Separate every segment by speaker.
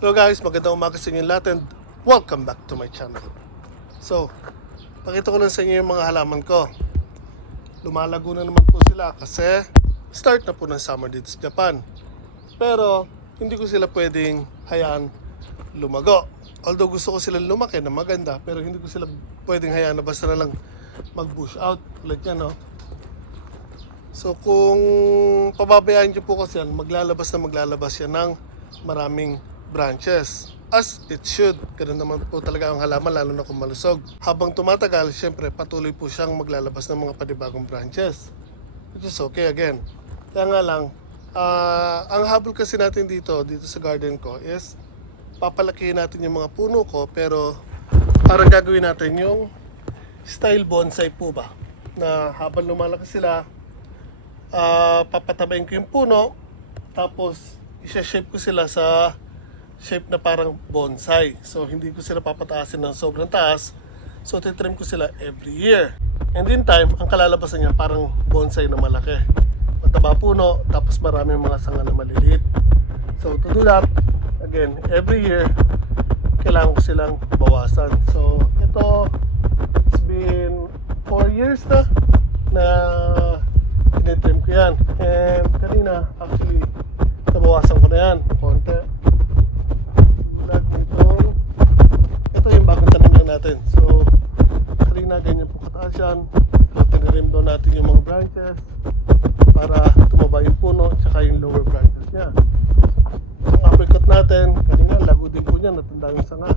Speaker 1: Hello guys, magandang umaga sa inyo lahat and welcome back to my channel. So, pakita ko lang sa inyo yung mga halaman ko. Lumalago na naman po sila kasi start na po ng summer dito sa Japan. Pero, hindi ko sila pwedeng hayaan lumago. Although gusto ko silang lumaki na maganda, pero hindi ko sila pwedeng hayaan na basta na lang mag-bush out. Ulit yan, no? So kung pababayaan nyo po kasi yan, maglalabas na maglalabas yan ng maraming branches. As it should. Ganun naman po talaga ang halaman lalo na kung malusog. Habang tumatagal, syempre patuloy po siyang maglalabas ng mga panibagong branches. Which is okay again. Kaya nga lang, ah, ang habol kasi natin dito, dito sa garden ko is papalakihin natin yung mga puno ko pero parang gagawin natin yung style bonsai po ba na habang lumalaki sila ah papatabayin ko yung puno, tapos isa-shape ko sila sa shape na parang bonsai. So, hindi ko sila papataasin ng sobrang taas. So, titrim ko sila every year. And in time, ang kalalabasan niya parang bonsai na malaki. Mataba puno, tapos maraming mga sanga na maliliit. So, to do that, again, every year, kailangan ko silang bawasan. So, ito, it's been 4 years na na tinitrim ko yan. And kanina, actually, nabawasan ko na yan. Konti. Tulad nitong, ito yung bagong tanim lang natin. So, kanina, ganyan po kataas yan. So, tinirim doon natin yung mga branches para tumaba yung puno tsaka yung lower branches niya. Yung apricot natin, kanina, lago din po niya, natanda yung sanga.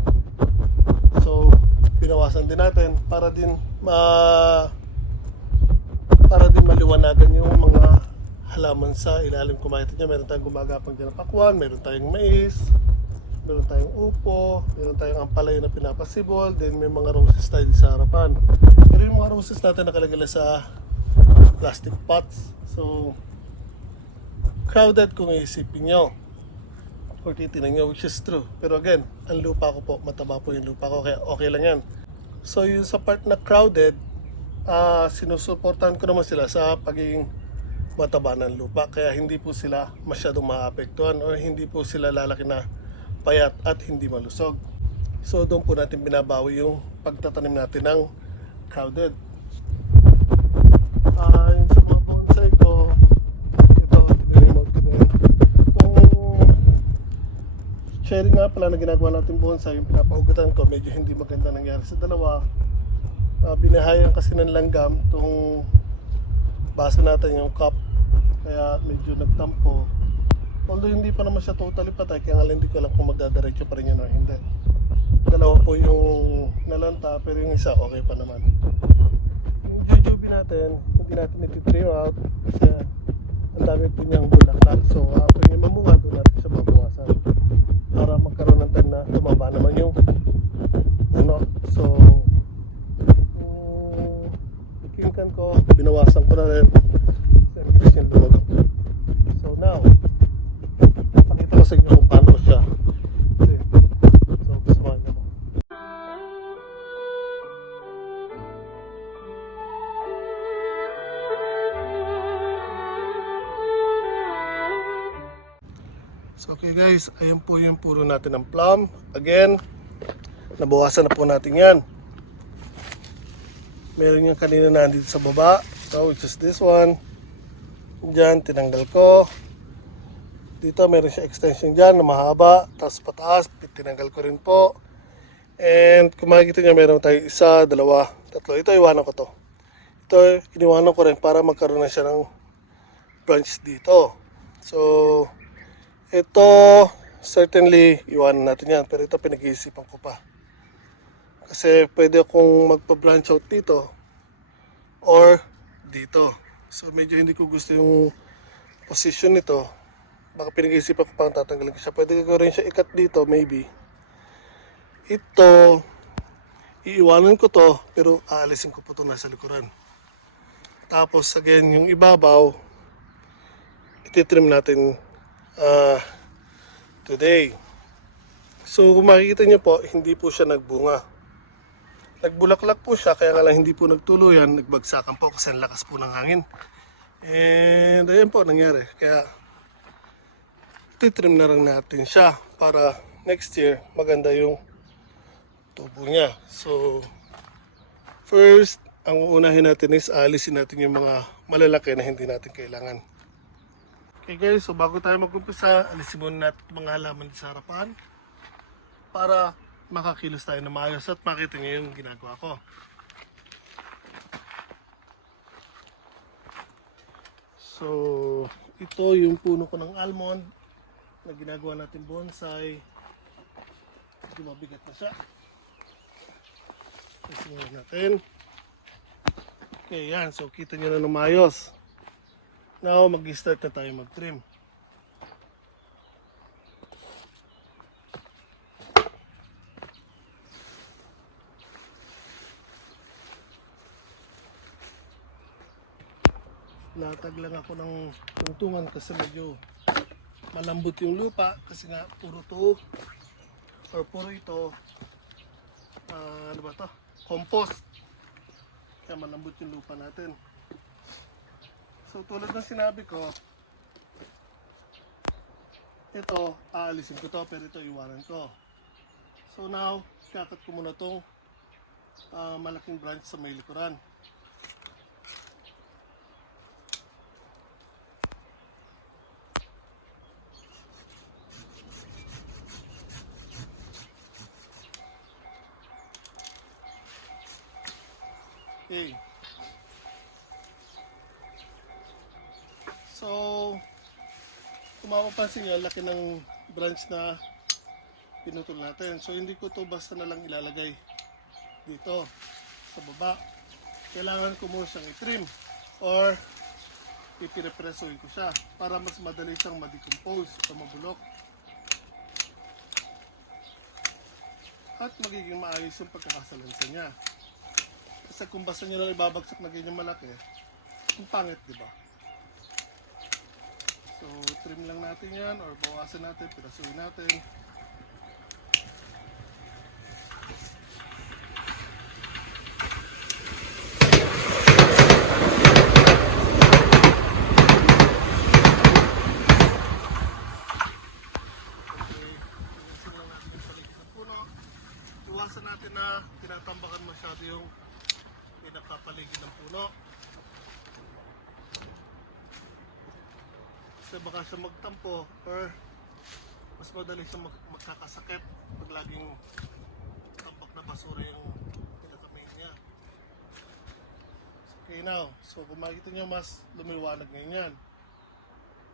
Speaker 1: So, binawasan din natin para din ma para din maliwanagan yung mga halaman sa ilalim kung makita nyo meron tayong gumagapang dyan na pakwan meron tayong mais meron tayong upo meron tayong ampalay na pinapasibol then may mga roses tayo sa harapan. Pero yung mga roses natin nakalagay sa plastic pots. So crowded kung iisipin nyo or titinan nyo which is true. Pero again ang lupa ko po mataba po yung lupa ko kaya okay lang yan. So yung sa part na crowded ah sinusuportahan ko naman sila sa pagiging mataba ng lupa. Kaya hindi po sila masyadong maapektuhan or hindi po sila lalaki na payat at hindi malusog. So doon po natin binabawi yung pagtatanim natin ng crowded. Ah yung sa mga bonsai ko ito remote ko itong cherry nga pala na ginagawa natin bonsai yung pinapahugatan ko medyo hindi maganda nangyari sa dalawa. Uh, binahayan kasi ng langgam itong basa natin yung cup. Kaya medyo nagtampo although hindi pa naman siya totally patay kaya nga hindi ko alam kung magdadiretso pa rin yun o hindi. Dalawa po yung nalanta pero yung isa okay pa naman. Yung jujube natin hindi natin iti-trim out kasi ang dami po niyang bulaklak. So after niya mamunga doon natin siya mabawasan para magkaroon ng time na tumaba naman yung ano. So yung kinkan ko, binawasan ko na rin. Siyempre yung lumago. So now, ko sa inyo kung paano siya. So okay guys, ayan po yung puro natin ng plum. Again, nabawasan na po natin yan. Meron yung kanina na andito sa baba. So, which is this one. Diyan, tinanggal ko. Dito, meron siya extension dyan na mahaba. Tapos pataas, tinanggal ko rin po. And kung makikita nyo, meron tayo isa, dalawa, tatlo. Ito, iwanan ko to. Ito, iniwanan ko rin para magkaroon na siya ng branch dito. So, ito, certainly, iwanan natin yan. Pero ito, pinag-iisipan ko pa. Kasi pwede akong magpa-branch out dito or dito. So medyo hindi ko gusto yung position nito. Baka pinag-iisipan ko pang tatanggalin ko siya. Pwede ko rin siya ikat dito maybe. Ito, iiwanan ko to pero aalisin ko po ito nasa likuran. Tapos again, yung ibabaw, ititrim natin ah, today. So kung makikita niyo po, hindi po siya nagbunga. Nagbulaklak po siya, kaya nga lang hindi po nagtuluyan, nagbagsakan po kasi ang lakas po ng hangin. And ayan po nangyari. Kaya titrim na lang natin siya para next year maganda yung tubo niya. So, first, ang uunahin natin is alisin natin yung mga malalaki na hindi natin kailangan. Okay guys, so bago tayo mag-umpisa, alisin muna natin mga halaman sa harapan para makakilos tayo na maayos at makita niyo yung ginagawa ko. So, ito yung puno ko ng almond na ginagawa natin bonsai. Medyo mabigat na siya. Alisin natin. Okay, yan. So, kita nyo na ng. Now, mag-start na tayo mag-trim. Latag lang ako ng tungtungan kasi medyo malambot yung lupa kasi nga puro to or puro ito ah, ano ba to? Compost. Kaya malambot yung lupa natin. So tulad ng sinabi ko, ito, aalisin ko to pero ito iwanan ko. So now, kakat ko muna tong ah, malaking branch sa may likuran. Mapapansin nyo, laki ng branch na pinutol natin. So, hindi ko to basta na lang ilalagay dito sa baba. Kailangan ko muna siyang i-trim or ipirepresoin ko siya para mas madali siyang ma-decompose o mabulok. At magiging maayos yung pagkakasalansa niya. Kasi kung basta nyo lang ibabagsak na ganyan malaki, ang pangit, di ba? Trim lang natin yan or bawasan natin, pirasuin natin. Okay, tinasin lang natin yung paligid ng puno. Iwasan natin na tinatambakan masyado yung pinakapaligid ng puno. Kasi baka siya magtampo or mas madali siya mag magkakasakit pag laging tampak na basura yung pinakamain niya. Now, so kung makikita niyo mas lumiwanag ngayon yan.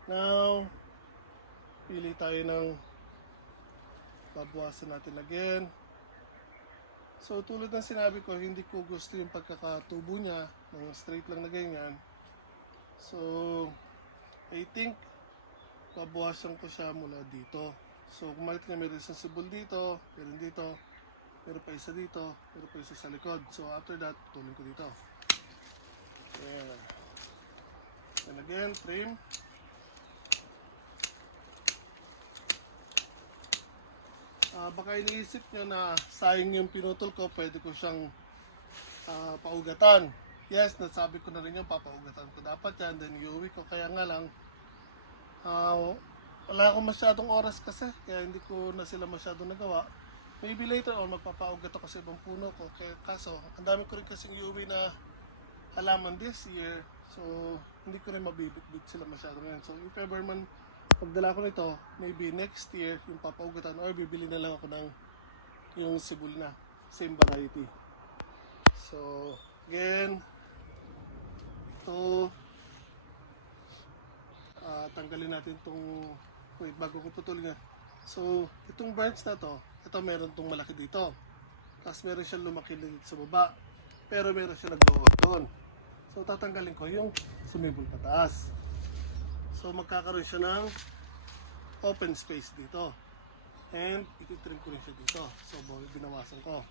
Speaker 1: Now, pili tayo ng babawasan natin again. So tulad ng sinabi ko, hindi ko gusto yung pagkakatubo niya ng straight lang na ganyan. So, I think babawasan ko siya mula dito. So kung makita niyo meron isang sibol dito, meron dito, meron pa isa dito, meron pa isa sa likod. So after that, tulin ko dito. Yeah. And again, trim. Ah, baka iniisip nyo na sayang yung pinutol ko, pwede ko siyang ah, paugatan. Yes, nasabi ko na rin yung papaugatan ko dapat yan, then iuwi ko. Kaya nga lang, ah, wala akong masyadong oras kasi, kaya hindi ko na sila masyadong nagawa. Maybe later on, magpapaugat ako sa ibang puno ko. Kaya, kaso, ang dami ko rin kasing iuwi na halaman this year. So, hindi ko rin mabibit-bit sila masyado ngayon. So, if ever man pagdala ko nito, maybe next year, yung papaugatan or bibili na lang ako ng yung sibul na. Same variety. So, again, ito, ah, tanggalin natin itong, wait, bago ko putulin nga. So, itong branch na to, ito meron tong malaki dito. Tapos meron siyang lumaki dito sa baba. Pero meron siya nag doon. So, tatanggalin ko yung sumibol pataas. So magkakaroon siya ng open space dito. And ititrim ko rin siya dito. So binawasan ko.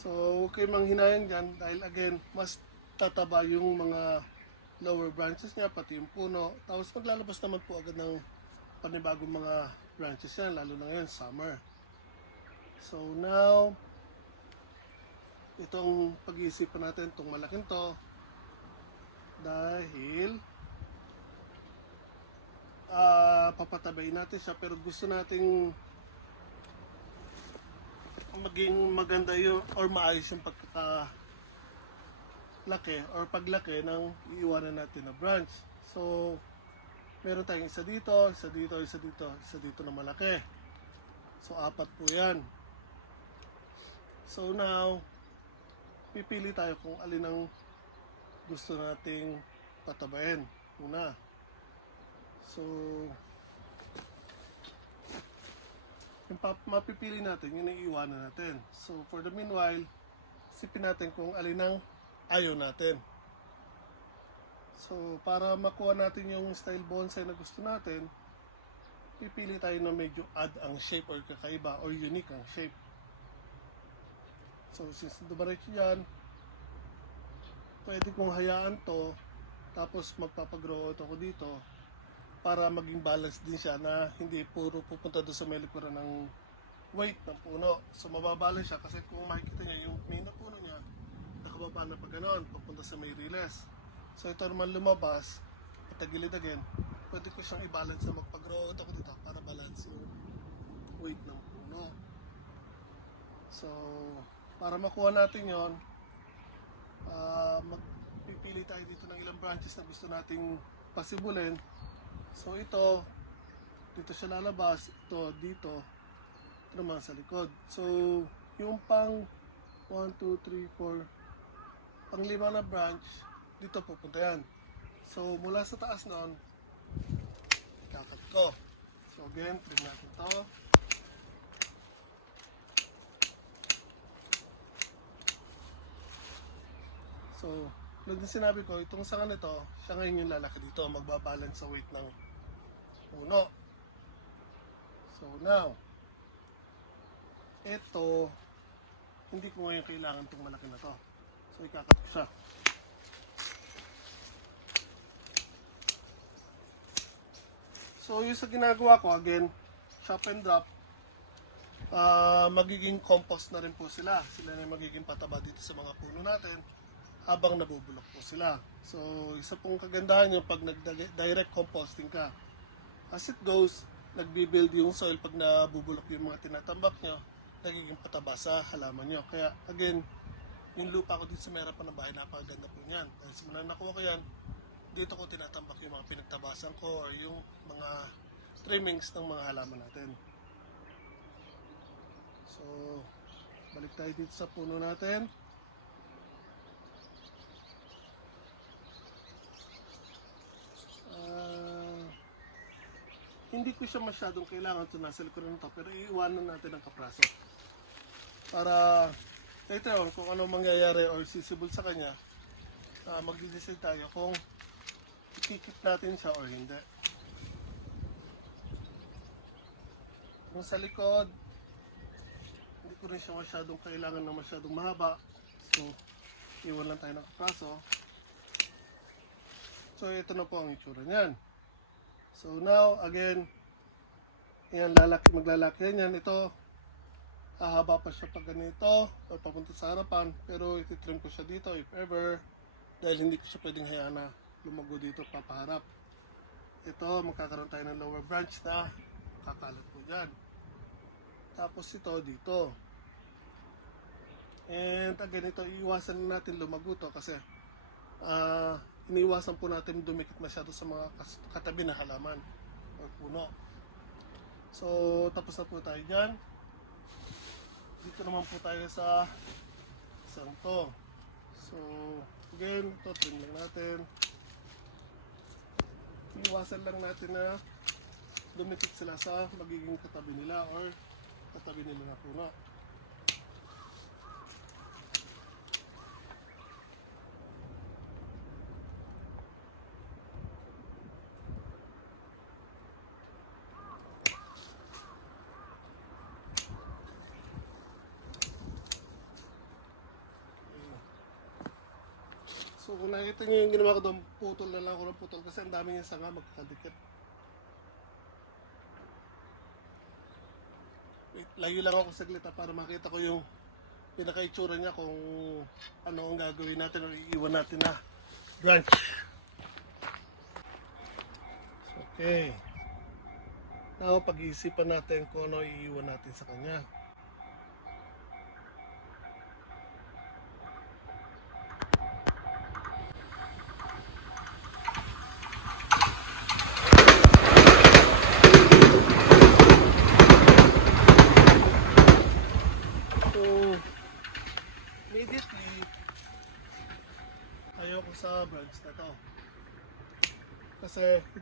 Speaker 1: So okay manghinayang dyan dahil again mas tataba yung mga lower branches niya pati yung puno. Tapos maglalabas naman po agad ng panibagong mga branches yan lalo na ngayon summer. So now itong pag-iisipan natin itong malaking to dahil ah, papatabay natin siya pero gusto nating maging maganda yung or maayos yung pagkaka laki or paglaki ng iiwanan natin na branch. So, meron tayong isa dito, isa dito, isa dito, isa dito na malaki. So, apat po yan. So, now, pipili tayo kung alin ang gusto nating patabayin. Una. So, yung mapipili natin, yun ang iiwanan natin. So, for the meanwhile, isipin natin kung alin ang ayaw natin. So, para makuha natin yung style bonsai na gusto natin, pipili tayo na medyo odd ang shape or kakaiba or unique ang shape. So, since dumaretso yan, pwede kong hayaan to, tapos magpapagrow out ako dito, para maging balance din siya na hindi puro pupunta doon sa may likuran ng weight ng puno. So mababalance siya kasi kung makikita niya yung main na puno niya, nakababa na pa ganon, papunta sa may riles. So ito naman lumabas, patagilid again, pwede ko siyang i-balance na magpag-grow ako dito para balance yung weight ng puno. So, para makuha natin yon ah magpipili tayo dito ng ilang branches na gusto nating pasibulin So ito, dito siya lalabas, ito dito, ito naman sa likod. So yung pang 1, 2, 3, 4, pang lima na branch, dito pupunta yan. So mula sa taas noon, ikakat ko. So again, trim natin to. So, din sinabi ko, itong sanga nito, siya ngayon yung lalaki dito, magbabalance sa weight ng puno. So now, ito, hindi ko ngayon kailangan itong malaki na to. So ikakat ko siya. So yung sa ginagawa ko, again, chop and drop, ah, magiging compost na rin po sila. Sila na magiging pataba dito sa mga puno natin habang nabubulok po sila. So, isa pong kagandahan yung pag nag-direct composting ka. As it goes, nagbibuild yung soil pag nabubulok yung mga tinatambak nyo, nagiging pataba sa halaman nyo. Kaya, again, yung lupa ko dito sa may harapan ng bahay, napakaganda po niyan. Dahil simula nakuha ko yan, dito ko tinatambak yung mga pinagtabasan ko or yung mga trimmings ng mga halaman natin. So, balik tayo dito sa puno natin. Hindi ko siya masyadong kailangan ito nasa likuran nito pero iiwanan natin ang kapraso. Para ito kung ano mangyayari or sisibol sa kanya uh, magdi-decide tayo kung ikikip natin siya or hindi. Kung sa likod hindi ko rin siya masyadong kailangan na masyadong mahaba. So iwan lang tayo ng kapraso So ito na po ang itsura niyan. So now again, yan lalaki maglalaki yan. Ito hahaba pa siya pag ganito o papunta sa harapan pero ititrim ko siya dito if ever dahil hindi ko siya pwedeng hayaan na lumago dito papaharap. Ito magkakaroon tayo ng lower branch na kakalat po dyan. Tapos ito dito. And again ito iiwasan natin lumago to kasi ah iniwasan po natin dumikit masyado sa mga katabi na halaman o puno. So, tapos na po tayo dyan. Dito naman po tayo sa isang to. So, again, ito trim lang natin. Iwasan lang natin na dumikit sila sa magiging katabi nila or katabi nila na puno. So kung nakikita niyo yung ginawa ko doon, putol na lang ako ng putol kasi ang dami niya sanga magkakadikit. Wait, layo lang ako saglit para makita ko yung pinaka-itsura niya kung ano ang gagawin natin o iiwan natin na branch. Okay. Now, pag-iisipan natin kung ano iiwan natin sa kanya.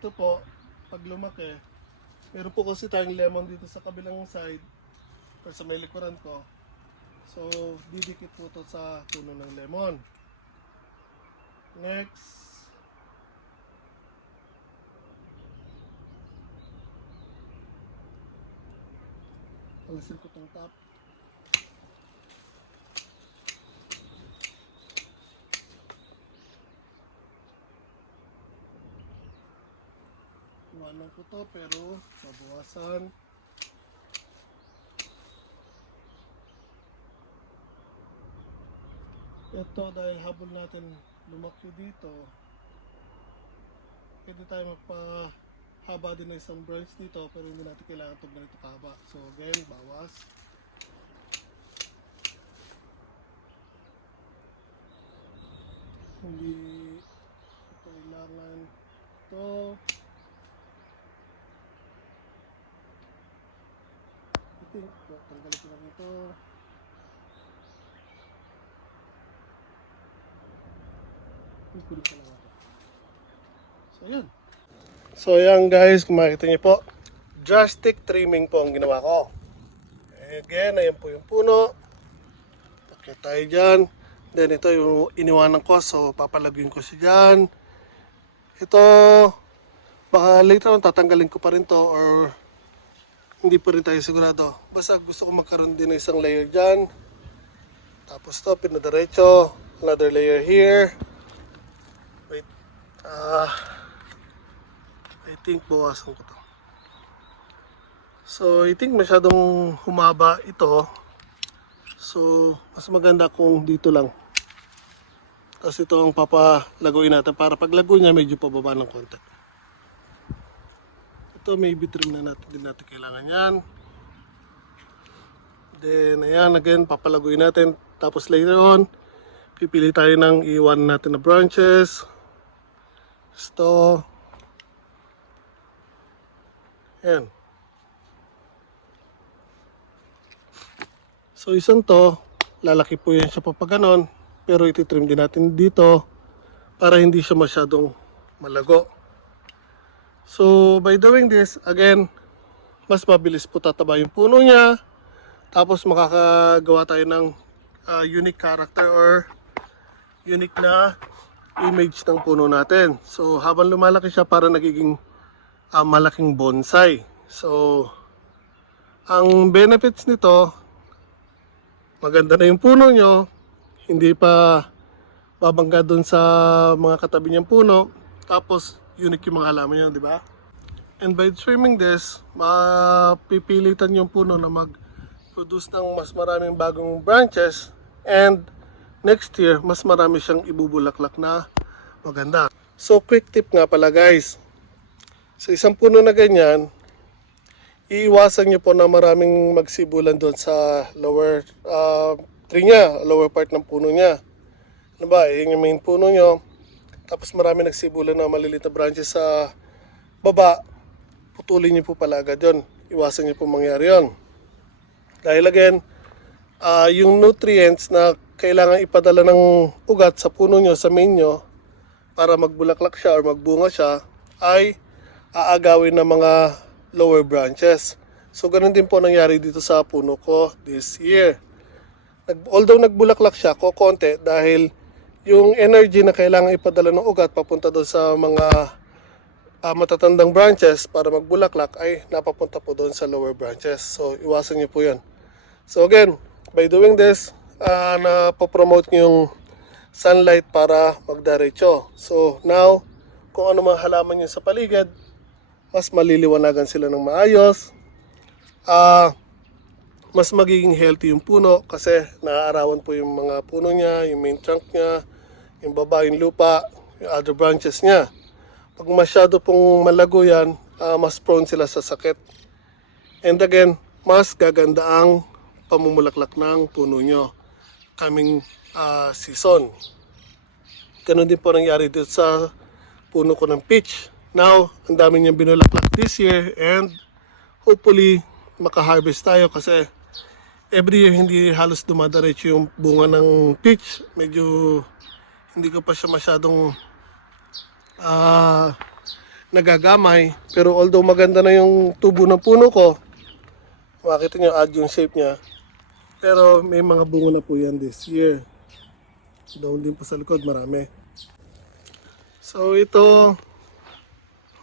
Speaker 1: Kasi ito po, pag lumaki, meron po kasi tayong lemon dito sa kabilang side or sa may likuran ko. So, didikit po to sa puno ng lemon. Next, alisin ko tong top. Iwanan ko to pero mabawasan. Ito dahil habol natin lumaki dito, pwede tayo magpahaba din ng isang branch dito pero hindi natin kailangan ito ganito kahaba. So again, bawas. Hindi ito kailangan ito. Think, po, tanggalin ko lang ito. Pipili ko lang. So, yun. So, yan guys, kung makikita niyo po, drastic trimming po ang ginawa ko. Again, ayan po yung puno. Okay tayo dyan. Then, ito yung iniwanan ko. So, papalagyan ko siya dyan. Ito, baka later on tatanggalin ko pa rin to or hindi pa rin tayo sigurado. Basta gusto ko magkaroon din ng isang layer dyan. Tapos to, pinadiretso. Another layer here. Wait. Ah, I think bawasan ko to. So, I think masyadong humaba ito. So, mas maganda kung dito lang. Tapos ito ang papalaguin natin para paglago niya medyo pababa ng konti. Ito maybe trim na natin din natin kailangan yan. Then ayan again papalaguin natin. Tapos later on pipili tayo ng iwan natin na branches. Ito. Ayan. So isang to, lalaki po yan siya pa ganon. Pero ititrim din natin dito para hindi siya masyadong malago. So, by doing this, again, mas mabilis po tataba yung puno niya. Tapos makakagawa tayo ng ah, unique character or unique na image ng puno natin. So, habang lumalaki siya, para nagiging ah, malaking bonsai. So, ang benefits nito, maganda na yung puno nyo, hindi pa babangga doon sa mga katabi niyang puno. Tapos, unique yung mga halaman niya, di ba? And by trimming this, mapipilitan yung puno na mag-produce ng mas maraming bagong branches and next year, mas marami siyang ibubulaklak na maganda. So, quick tip nga pala guys. Sa isang puno na ganyan, iiwasan nyo po na maraming magsibulan doon sa lower uh, tree niya, lower part ng puno niya. Ano ba, yun yung main puno nyo. Tapos marami nagsibulan na maliliit na branches sa baba. Putulin nyo po pala agad yun. Iwasan nyo po mangyari yun. Dahil again, ah, yung nutrients na kailangan ipadala ng ugat sa puno nyo, sa main nyo, para magbulaklak siya or magbunga siya, ay aagawin ng mga lower branches. So, ganun din po nangyari dito sa puno ko this year. Nag, although nagbulaklak siya, ko konti dahil yung energy na kailangan ipadala ng ugat papunta doon sa mga ah, matatandang branches para magbulaklak ay napapunta po doon sa lower branches. So, iwasan niyo po yun. So, again, by doing this, uh, napopromote niyo yung sunlight para magdaretso. So, now, kung ano mga halaman niyo sa paligid, mas maliliwanagan sila ng maayos. Ah, mas magiging healthy yung puno kasi naaarawan po yung mga puno niya, yung main trunk niya, yung baba, yung lupa, yung other branches niya. Pag masyado pong malago yan, ah, mas prone sila sa sakit. And again, mas gaganda ang pamumulaklak ng puno nyo coming ah, season. Ganun din po nangyari dito sa puno ko ng peach. Now, ang dami niyang binulaklak this year and hopefully maka-harvest tayo kasi every year hindi halos dumadiretso yung bunga ng peach. Medyo hindi ko pa siya masyadong ah nagagamay. Pero although maganda na yung tubo ng puno ko, makita nyo add yung shape niya. Pero may mga bunga na po yan this year. Doon din po sa likod, marami. So ito,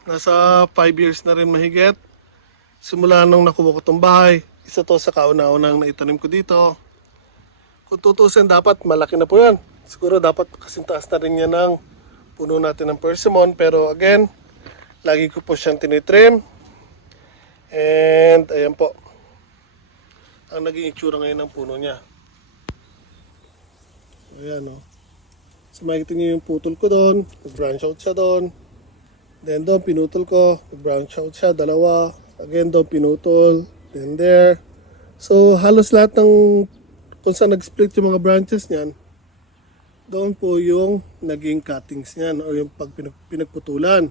Speaker 1: nasa 5 years na rin mahigit. Simula nung nakuha ko tong bahay, isa to sa kauna-unang naitanim ko dito. Kung tutusin, dapat malaki na po yan. Siguro dapat kasing taas na rin yan ng puno natin ng persimmon. Pero again, lagi ko po siyang tinitrim. And ayan po. Ang naging itsura ngayon ng puno niya. Ayan o. So makikita niyo yung putol ko doon. Nag-branch out siya doon. Then doon pinutol ko. Nag-branch out siya. Dalawa. Again doon pinutol. Then there. So halos lahat ng kung saan nag-split yung mga branches niyan, doon po yung naging cuttings niyan o yung pag pinag- pinagputulan.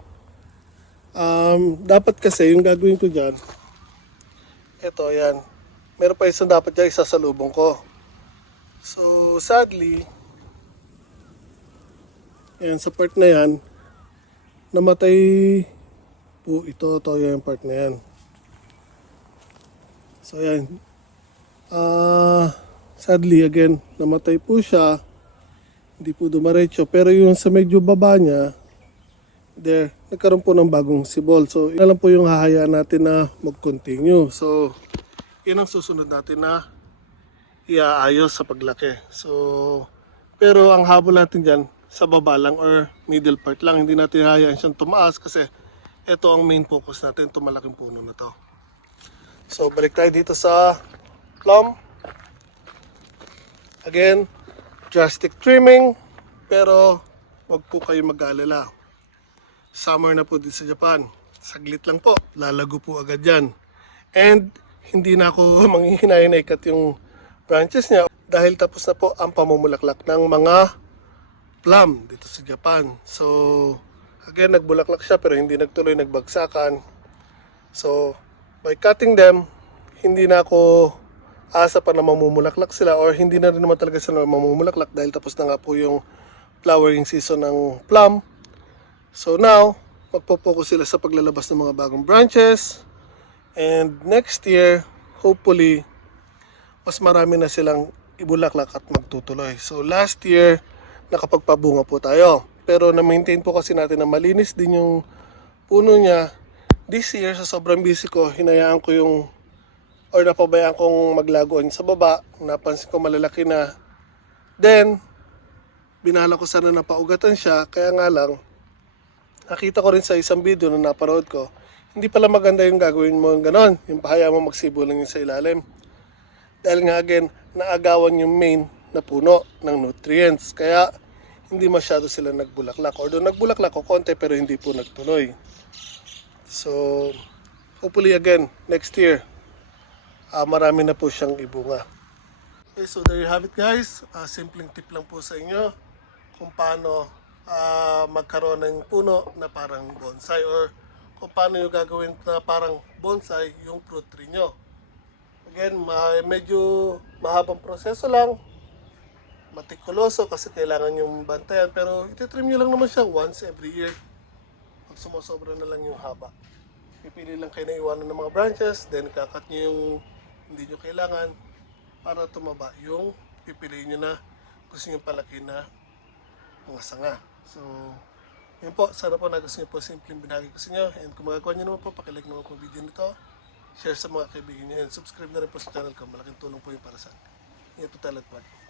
Speaker 1: Um, dapat kasi yung gagawin ko dyan, ito yan. Meron pa isang dapat dyan, isa sa lubong ko. So, sadly, yan, sa part na yan, namatay po ito, to yung part na yan. So, yan. Ah, sadly, again, namatay po siya. Hindi po dumaretso. Pero yung sa medyo baba niya, there, nagkaroon po ng bagong sibol. So, yun lang po yung hahayaan natin na mag-continue. So, yun ang susunod natin na iaayos sa paglaki. So, pero ang habol natin dyan, sa baba lang or middle part lang. Hindi natin hayaan siyang tumaas kasi ito ang main focus natin, itong malaking puno na to. So, balik tayo dito sa plum. Again, drastic trimming, pero wag po kayo mag-alala. Summer na po dito sa Japan. Saglit lang po, lalago po agad yan. And hindi na ako manghihinay na ikat yung branches niya dahil tapos na po ang pamumulaklak ng mga plum dito sa Japan. So, again, nagbulaklak siya pero hindi nagtuloy, nagbagsakan. So, by cutting them, hindi na ako asa pa na mamumulaklak sila or hindi na rin naman talaga sila mamumulaklak dahil tapos na nga po yung flowering season ng plum. So now, magpo-focus sila sa paglalabas ng mga bagong branches. And next year, hopefully, mas marami na silang ibulaklak at magtutuloy. So last year, nakapagpabunga po tayo. Pero na-maintain po kasi natin na malinis din yung puno niya. This year, sa sobrang busy ko, hinayaan ko yung or napabayaan kong maglagoan sa baba. Napansin ko malalaki na. Then, binala ko sana na paugatan siya. Kaya nga lang, nakita ko rin sa isang video na napanood ko, hindi pala maganda yung gagawin mo yung ganon. Yung pahaya mo magsibo lang yung sa ilalim. Dahil nga again, naagawan yung main na puno ng nutrients. Kaya, hindi masyado sila nagbulaklak. Or doon nagbulaklak ko konti pero hindi po nagtuloy. So, hopefully again, next year, ah marami na po siyang ibunga. Okay, so there you have it guys. Ah, simpleng tip lang po sa inyo kung paano ah, magkaroon ng puno na parang bonsai or kung paano yung gagawin na parang bonsai yung fruit tree nyo. Again, ma- medyo mahabang proseso lang. Matikuloso kasi kailangan yung bantayan. Pero ititrim nyo lang naman siya once every year. Pag sumusobra na lang yung haba. Pipili lang kayo na iwanan ng mga branches. Then kakat nyo yung hindi nyo kailangan para tumaba yung pipiliin nyo na gusto nyo palaki na mga sanga. So, yun po. Sana po nagustuhan nyo po simpleng binagi ko sa inyo. And kung magagawa nyo naman po, pakilike naman po ang video nito. Share sa mga kaibigan nyo. And subscribe na rin po sa channel ko. Malaking tulong po yung para sa akin. Ingat po tayo lahat.